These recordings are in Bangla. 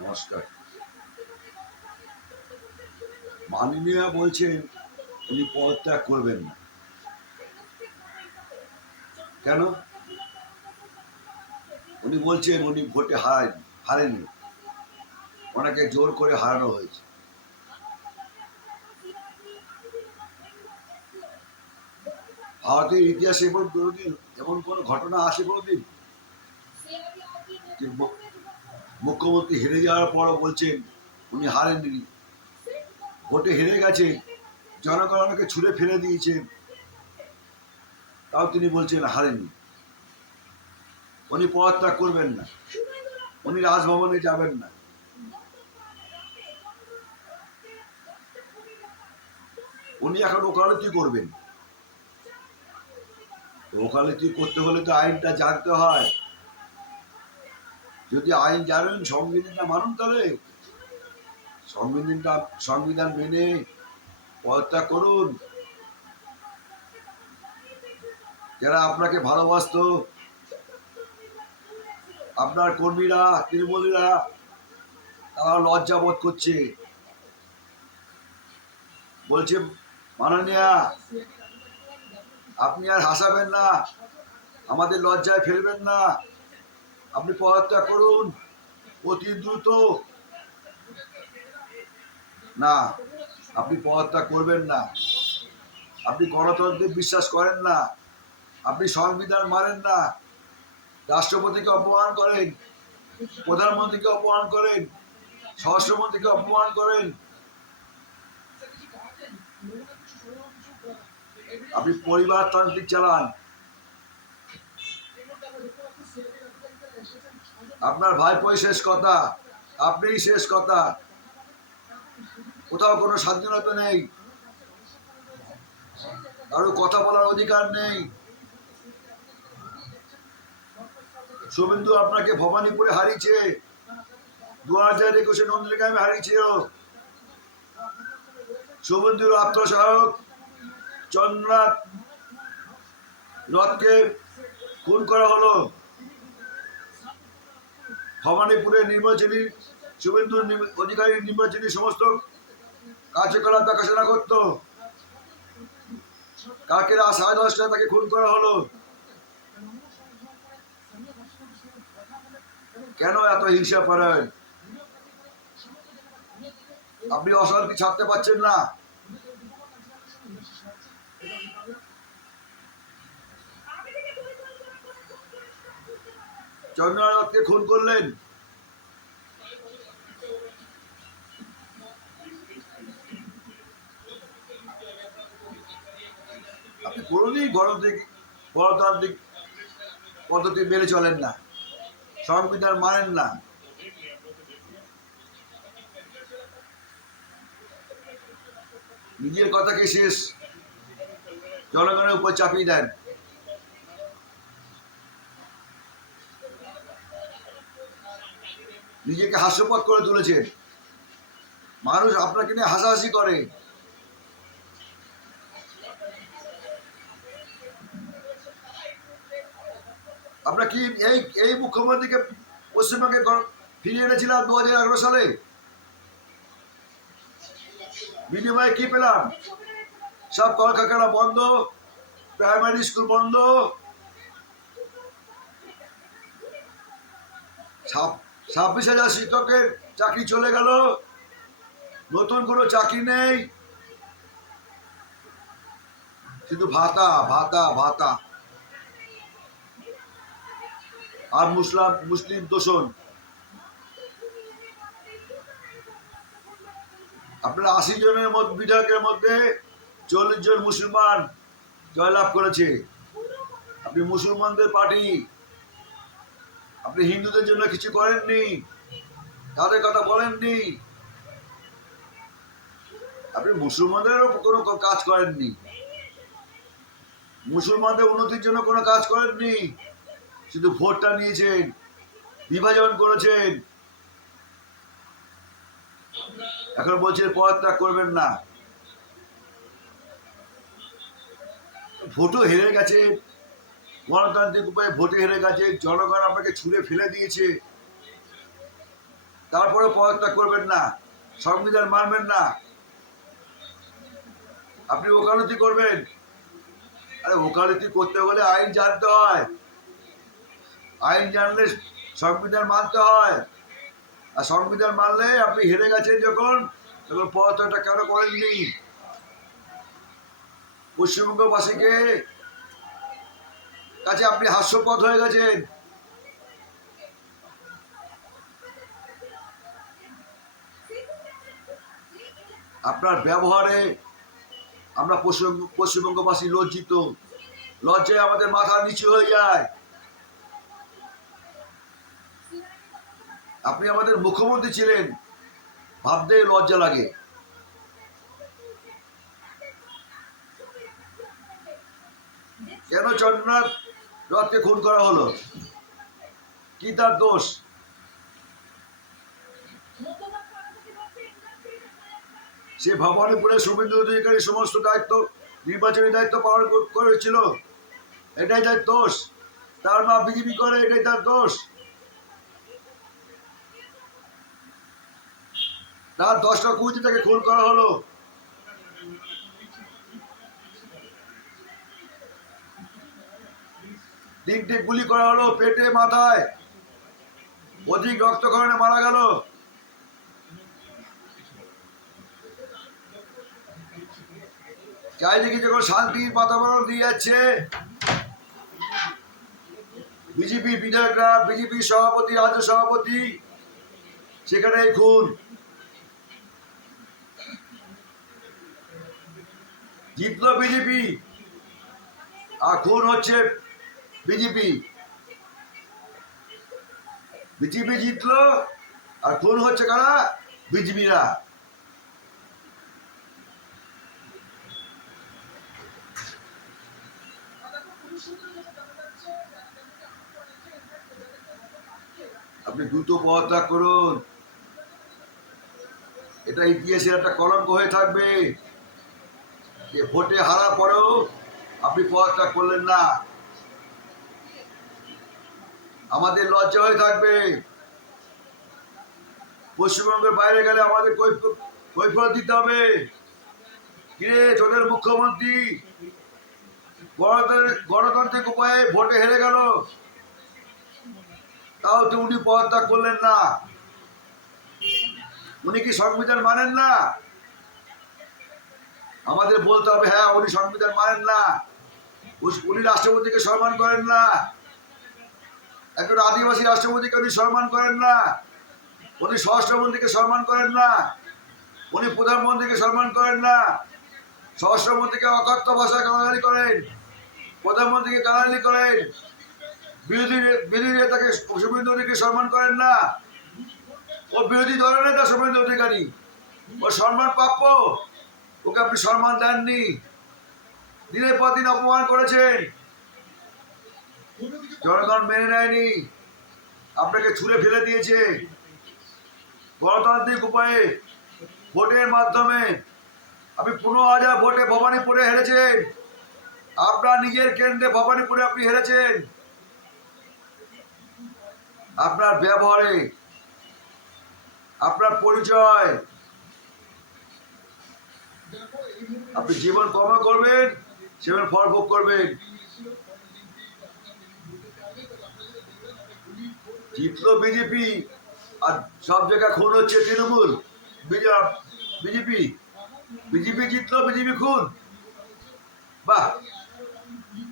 নমস্কার। মাননীয়া বলছেন উনি পদত্যাগ করবেন না। কেন? উনি বলছেন উনি ভোটে হারেননি, ওনাকে জোর করে হারানো হয়েছে। ভারতের ইতিহাসে এমন কোনো ঘটনা আছে কোনোদিন যে মুখ্যমন্ত্রী হেরে যাওয়ার পরও বলছেন উনি হারেননি, ভোটে হেরে গেছে, জনগণ ওনাকে ছুঁড়ে ফেলে দিয়েছে, তাও তিনি বলছেন হারেননি। উনি পদত্যাগ করবেন না, উনি রাজভবনে যাবেন না। উনি এখন ওকালতি করবেন। ওকালতি করতে হলে তো আইনটা জানতে হয়। যদি আইন জানেন, সংবিধানটা মানুন, তাহলে সংবিধান মেনে পদত্যাগ করুন। যারা আপনাকে ভালোবাসতো, আপনার কর্মীরা, তৃণমূলীরা, তারা লজ্জা বোধ করছে, বলছে মাননীয়া আপনি আর হাসাবেন না, আমাদের লজ্জায় ফেলবেন না, আপনি পদত্যাগ করুন অতি দ্রুত। না, আপনি পদত্যাগ করবেন না। আপনি গণতন্ত্রে বিশ্বাস করেন না, আপনি সংবিধান মানেন না, রাষ্ট্রপতিকে অপমান করেন, প্রধানমন্ত্রীকে অপমান করেন, স্বরাষ্ট্রমন্ত্রীকে অপমান করেন। আপনি পরিবারতান্ত্রিক চালান। আপনার ভাইপোই শেষ কথা, আপনিই শেষ কথা। কোথাও কোনো স্বাধীনতা নেই, কারো কথা বলার অধিকার নেই। শুভেন্দু আপনাকে ভবানীপুরে হারিয়েছে, 2021 নন্দীগ্রামে হারিয়েছিল। শুভেন্দুর আত্মসহায়ক চন্দ্রনাথ রথকে খুন করা হলো। ভবানীপুরের নির্বাচনী শুভেন্দুর অধিকারী নির্বাচনী সমস্ত কার্যকলাপ দেখাশোনা করত। কালকে রাত 10:30টায় তাকে খুন করা হলো। কেন এত হিংসা করেন? আপনি অশান্তি ছাড়তে পারছেন না। চন্দ্রনাথকে খুন করলেন, আপনি কোনোদিন গণতান্ত্রিক পদ্ধতি মেনে চলেন না, সংবিধান মানেন না। নিজের কথাকে শেষ জনগণের উপর চাপিয়ে দেন। নিজেকে হাস্যপদ করে তুলেছেন, মানুষ আপনাকে নিয়ে হাসাহাসি করে। আমরা কি এই মুখ্যমন্ত্রীকে পশ্চিমবঙ্গে ফিরিয়ে এনেছিলাম 2011 সালে? বিনিময়ে কি পেলাম? সব কলকারখানা বন্ধ, প্রাইমারি স্কুল বন্ধ, 26,000 শিক্ষকের চাকরি চলে গেল, নতুন কোনো চাকরি নেই, শুধু ভাতা ভাতা ভাতা আর মুসলিম দোষণ। আপনার 80 জনের বিধায়কের মধ্যে 40 জন মুসলমান জয়লাভ করেছে। আপনি মুসলমানদের পার্টি, আপনি হিন্দুদের জন্য কিছু করেননি, তাদের কথা বলেননি, আপনি মুসলমানদেরও কোনো কাজ করেননি, মুসলমানদের উন্নতির জন্য কোনো কাজ করেননি, শুধু ভোটটা নিয়েছেন, বিভাজন করেছেন। এখন বলছেন পদত্যাগ করবেন না। ভোটও হেরে গেছে, গণতান্ত্রিক উপায়ে ভোটে হেরে গেছে, জনগণ আপনাকে ছুঁড়ে ফেলে দিয়েছে। তারপরে পদত্যাগ করবেন না, সংবিধান মানবেন না, আপনি ওকালতি করবেন। আরে ওকালতি করতে হলে আইন জানতে হয়, আইন জানলে সংবিধান মানতে হয়। আর সংবিধান মানলে আপনি হেরে গেছেন যখন, তখন পদত্যাগটা কেন করেননি? পশ্চিমবঙ্গবাসীকে কাছে আপনি হাস্যপদ হয়ে গেছেন। আপনার ব্যবহারে আমরা পশ্চিমবঙ্গবাসী লজ্জিত, লজ্জায় আমাদের মাথা নিচু হয়ে যায়। আপনি আমাদের মুখ্যমন্ত্রী ছিলেন, ভাবতে লজ্জা লাগে। কেন চন্দ্রনাথ রথকে খুন করা হলো? কি তার দোষ? সে ভবানীপুরে শুভেন্দু অধিকারী সমস্ত দায়িত্ব, নির্বাচনী দায়িত্ব পালন করেছিল, এটাই তার দোষ। তার মা বিজেপি করে, এটাই তার দোষ। তার 10টা কুচি তাকে খুন করা হলো। তিনটে গুলি করা হলো, পেটে মাথায়, অধিক রক্তক্ষরণে মারা গেল। চারিদিকে যখন শান্তির বাতাবরণ দিয়ে যাচ্ছে, বিজেপি বিধায়করা, বিজেপি সভাপতি, রাজ্য সভাপতি, সেখানে খুন। জিতলো বিজেপি আর খুন হচ্ছে বিজেপি। বিজেপি জিতলো আর খুন হচ্ছে কারা? বিজেপিরা। আপনি দ্রুত পদত্যাগ করুন, এটা ইতিহাসের একটা কলঙ্ক হয়ে থাকবে যে ভোটে হারার পরেও আপনি পদত্যাগ করলেন না। আমাদের লজ্জা হয়ে থাকবে। পশ্চিমবঙ্গের বাইরে গেলে আমাদের কৈফিয়ত দিতে হবে। কিরে তোদের মুখ্যমন্ত্রী গণতান্ত্রিক উপায়ে ভোটে হেরে গেল, তাও তো উনি পদত্যাগ করলেন না। উনি কি সংবিধান মানেন না? আমাদের বলতে হবে হ্যাঁ উনি সংবিধান মানেন না, উনি রাষ্ট্রপতিকে সম্মান করেন না, একজন আদিবাসী রাষ্ট্রপতিকে উনি সম্মান করেন না, উনি স্বরাষ্ট্রমন্ত্রীকে সম্মান করেন না, উনি প্রধানমন্ত্রীকে সম্মান করেন না, স্বরাষ্ট্রমন্ত্রীকে অকথ্য ভাষায় গালাগালি করেন, প্রধানমন্ত্রীকে গালাগালি করেন, বিরোধী নেতাকে শুভেন্দু অধিকারী সম্মান করেন না। ও বিরোধী দলের নেতা শুভেন্দু অধিকারী, ও সম্মান প্রাপ্য, ওকে আপনি সম্মান দেননি, দিনের পর দিন অপমান করেছেন, জনগণ মেনে নেয়নি, আপনাকে ছুঁড়ে ফেলে দিয়েছে। গণতান্ত্রিক উপায়ে ভোটের মাধ্যমে আপনি 15,000 ভোটে ভবানীপুরে হেরেছেন। আপনার নিজের কেন্দ্রে ভবানীপুরে আপনি হেরেছেন। আপনার ব্যবহারে, আপনার পরিচয়, আপনি জীবন কর্ম করবেন, সেবন ফল ভোগ করবেন। জিতলো বিজেপি আর সব জায়গায় খুন হচ্ছে তৃণমূল। বিজেপি বিজেপি জিতলো, বিজেপি খুন। বাহ,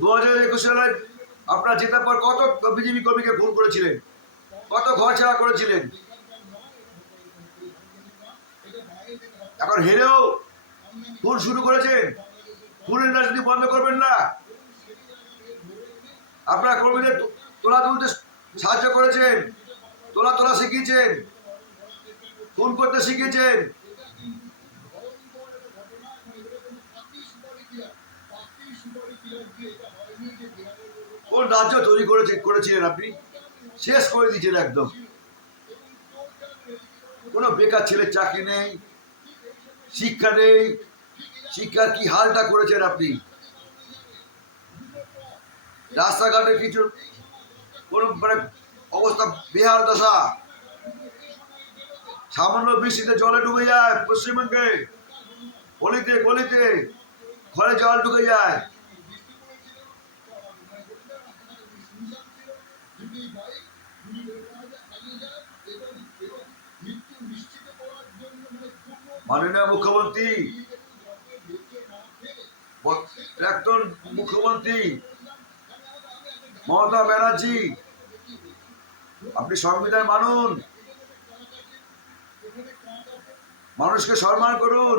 2021 সালে আপনার জেতার পর কত বিজেপি কর্মীকে খুন করেছিলেন, কত ঘর ছাড়া করেছিলেন। এখন হেরেও খুন শুরু করেছেন। খুনের রাজনীতি বন্ধ করবেন না। আপনার কর্মীদের তোলা তুলতে সাহায্য করেছেন, তোলা শিখিয়েছেন, খুন করতে শিখিয়েছেন। কোন রাজ্য তৈরি করেছিলেন আপনি? শেষ করে দিয়েছেন একদম। কোনো বেকার ছেলের চাকরি নেই, শিক্ষা নেই। শিক্ষার কি হালটা করেছেন আপনি? রাস্তাঘাটের কিছু কোনো মানে অবস্থা বেহাল দশা। সামান্য বৃষ্টিতে জলে ডুবে যায় পশ্চিমবঙ্গে, গলিতে গলিতে ঘরে জল ঢুকে যায়। মাননীয় মুখ্যমন্ত্রী, প্রাক্তন মুখ্যমন্ত্রী মমতা ব্যানার্জি, আপনি সংবিধান মানুন, মানুষকে সম্মান করুন,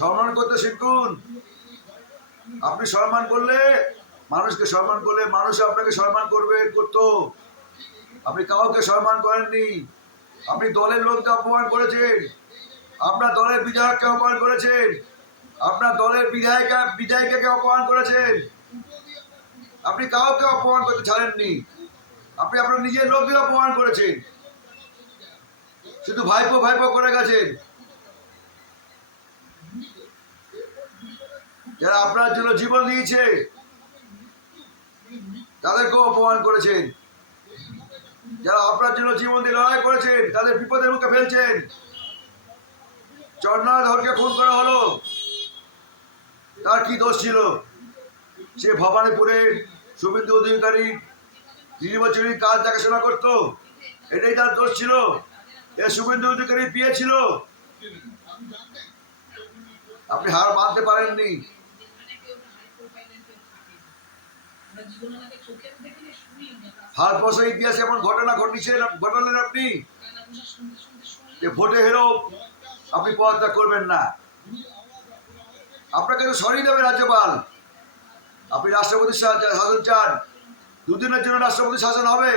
সম্মান করতে শিখুন। আপনি সম্মান করলে, মানুষকে সম্মান করলে মানুষ আপনাকে সম্মান করতো। আপনি কাউকে সম্মান করেননি। আপনি দলের লোককে অপমান করেছেন, আপনার দলের বিধায়ককে অপমান করেছেন, আপনার দলের বিধায়িকাকে অপমান করেছেন। আপনি কাউকে অপমান করতে ছাড়েননি। আপনি আপনার নিজের লোককে অপমান করেছেন, শুধু ভাইপো ভাইপো করে গেছেন। যারা আপনার জন্য জীবন দিয়েছে তাদেরকেও অপমান করেছেন। যারা আপনার জন্য জীবন দিয়ে লড়াই করেছেন তাদের বিপদের মুখে ফেলছেন। চন্দ্রধরকে খুন করা হলো, তার কি দোষ ছিল? সে ভবানীপুরে শুভেন্দু অধিকারী নির্বাচনী কাজ দেখাশোনা করতো, এটাই তার দোষ ছিল? এ শুভেন্দু অধিকারী বিয়ে ছিল। আপনি হার মানতে পারেননি। ভারতবর্ষের ইতিহাসে এমন ঘটনা ঘটালেন আপনি, যে ভোটে হেরেও আপনি পদত্যাগ করবেন না। আপনাকে তো সরিয়ে দেবে রাজ্যপাল। আপনি রাষ্ট্রপতির শাসন চান, দুদিনের জন্য রাষ্ট্রপতি শাসন হবে।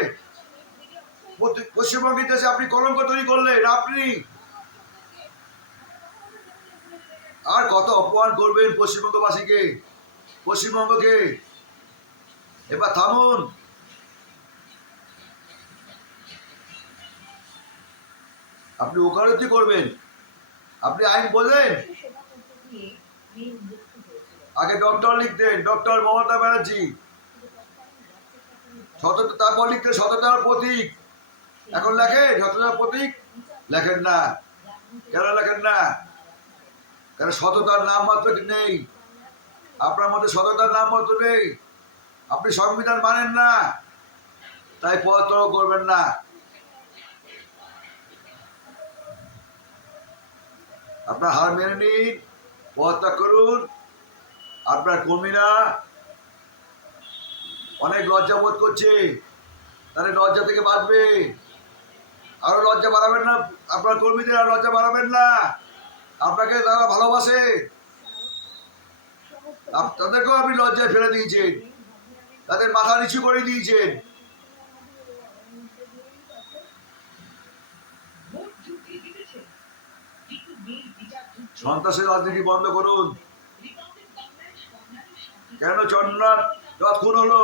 পশ্চিমবঙ্গের ইতিহাসে আপনি কলঙ্ক তৈরি করলেন আপনি। আর কত অপমান করবেন পশ্চিমবঙ্গবাসীকে, পশ্চিমবঙ্গকে? এবার থামুন। আপনি ওকালতি করবেন, আপনি আইন বোঝেন? আগে ডক্টর লিখতেন, ডক্টর মমতা ব্যানার্জি, তারপর লিখতেন সততার প্রতীক। এখন লেখেন সততার প্রতীক? লেখেন না। কেন লেখেন না? কেন? সততার নাম মাত্র নেই আপনার মধ্যে, সততার নাম মাত্র নেই। আপনি সংবিধান মানেন না, তাই পদত্যাগ করবেন না। আপনার হার মেনে নিন, পদত্যাগ করুন। আপনার কর্মীরা অনেক লজ্জা বোধ করছে, তাহলে লজ্জা থেকে বাঁচবে। আরো লজ্জা বাড়াবেন না, আপনার কর্মীদের আর লজ্জা বাড়াবেন না। আপনাকে তারা ভালোবাসে, তাদেরকেও আপনি লজ্জায় ফেলে দিয়েছেন, তাদের মাথা নিচু করে দিয়েছেন। সন্ত্রাসের রাজনীতি বন্ধ করুন। কেন চন্দ্রনাথ খুন হলো?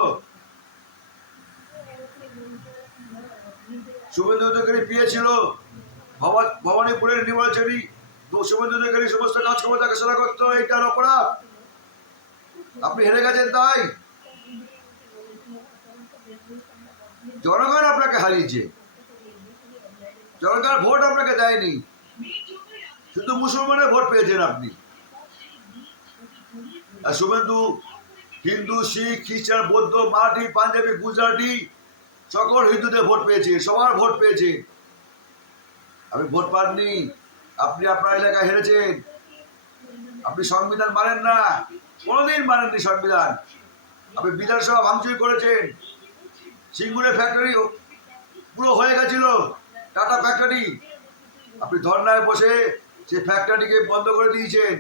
শুভেন্দু অধিকারী বিয়ে ছিল, ভবানীপুরের নির্বাচনী শুভেন্দু অধিকারী সমস্ত কাজ ক্ষমতা দেখাশোনা করতো, এইটার অপরাধ। আপনি হেরে গেছেন, তাই জনগণ আপনাকে হারিয়েছে। জনগণ ভোট আপনাকে দেয়নি, শুধু মুসলমানের ভোট পেয়েছেন আপনি। আর শুভেন্দু হিন্দু, শিখ, খ্রিস্টান, বৌদ্ধ, মারাঠি, পাঞ্জাবি, গুজরাটি সকল হিন্দুদের ভোট পেয়েছে, সবার ভোট পেয়েছে। আপনি ভোট পাননি, আপনি আপনার এলাকায় হেরেছেন। আপনি সংবিধান মানেন না, কোনোদিন মানেননি সংবিধান। আপনি বিধানসভা ভাঙচুর করেছেন। সিঙ্গুরে ফ্যাক্টরি পুরো হয়ে গেছিল, টাটা ফ্যাক্টরি। আপনি ধর্নায় বসে সেই ফ্যাক্টরিকে বন্ধ করে দিয়েছেন।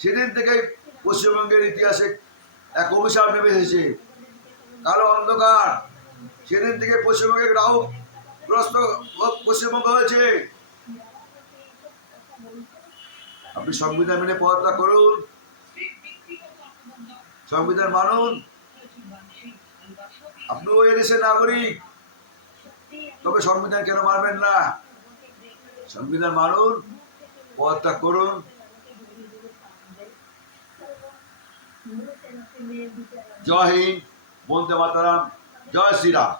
সেদিন থেকে পশ্চিমবঙ্গের ইতিহাসে এক অভিশাপ নেমে এসেছে, কালো অন্ধকার। সেদিন থেকে পশ্চিমবঙ্গের রাহুগ্রস্ত পশ্চিমবঙ্গ হয়েছে। আপনি সংবিধান মেনে পদত্যাগ করুন, সংবিধান মানুন। আপনিও এদেশের নাগরিক, তবে সংবিধান কেন মানবেন না? সংবিধান মানুন, পদত্যাগ করুন। জয় হিন্দ, বন্দে মাতরম, জয় শ্রীরাম।